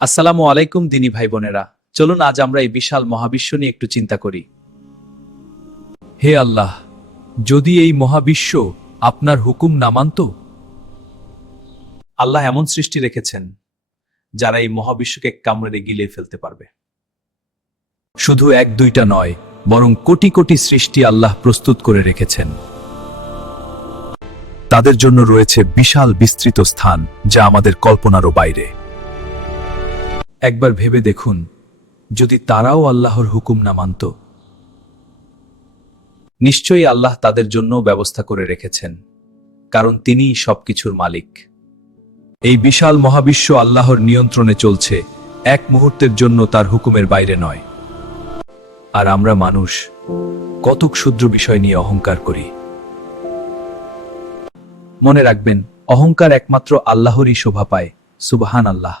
আসসালামু আলাইকুম দিনী ভাই বোনেরা, চলুন আজ আমরা এই বিশাল মহাবিশ্ব নিয়ে একটু চিন্তা করি। হে আল্লাহ, যদি এই মহাবিশ্ব আপনার হুকুম না মানত। আল্লাহ এমন সৃষ্টি রেখেছেন যারা এই মহাবিশ্বকে কামড়ে গিলে ফেলতে পারবে। শুধু এক দুইটা নয়, বরং কোটি কোটি সৃষ্টি আল্লাহ প্রস্তুত করে রেখেছেন। তাদের জন্য রয়েছে বিশাল বিস্তৃত স্থান, যা আমাদের কল্পনারও বাইরে। একবার ভেবে দেখুন, যদি তারাও আল্লাহর হুকুম না মানত। নিশ্চয়ই আল্লাহ তাদের জন্য ব্যবস্থা করে রেখেছেন, কারণ তিনিই সবকিছুর মালিক। এই বিশাল মহাবিশ্ব আল্লাহর নিয়ন্ত্রণে চলছে, এক মুহূর্তের জন্য তার হুকুমের বাইরে নয়। আর আমরা মানুষ কত ক্ষুদ্র বিষয় নিয়ে অহংকার করি। মনে রাখবেন, অহংকার একমাত্র আল্লাহরই শোভা পায়। সুবহান আল্লাহ।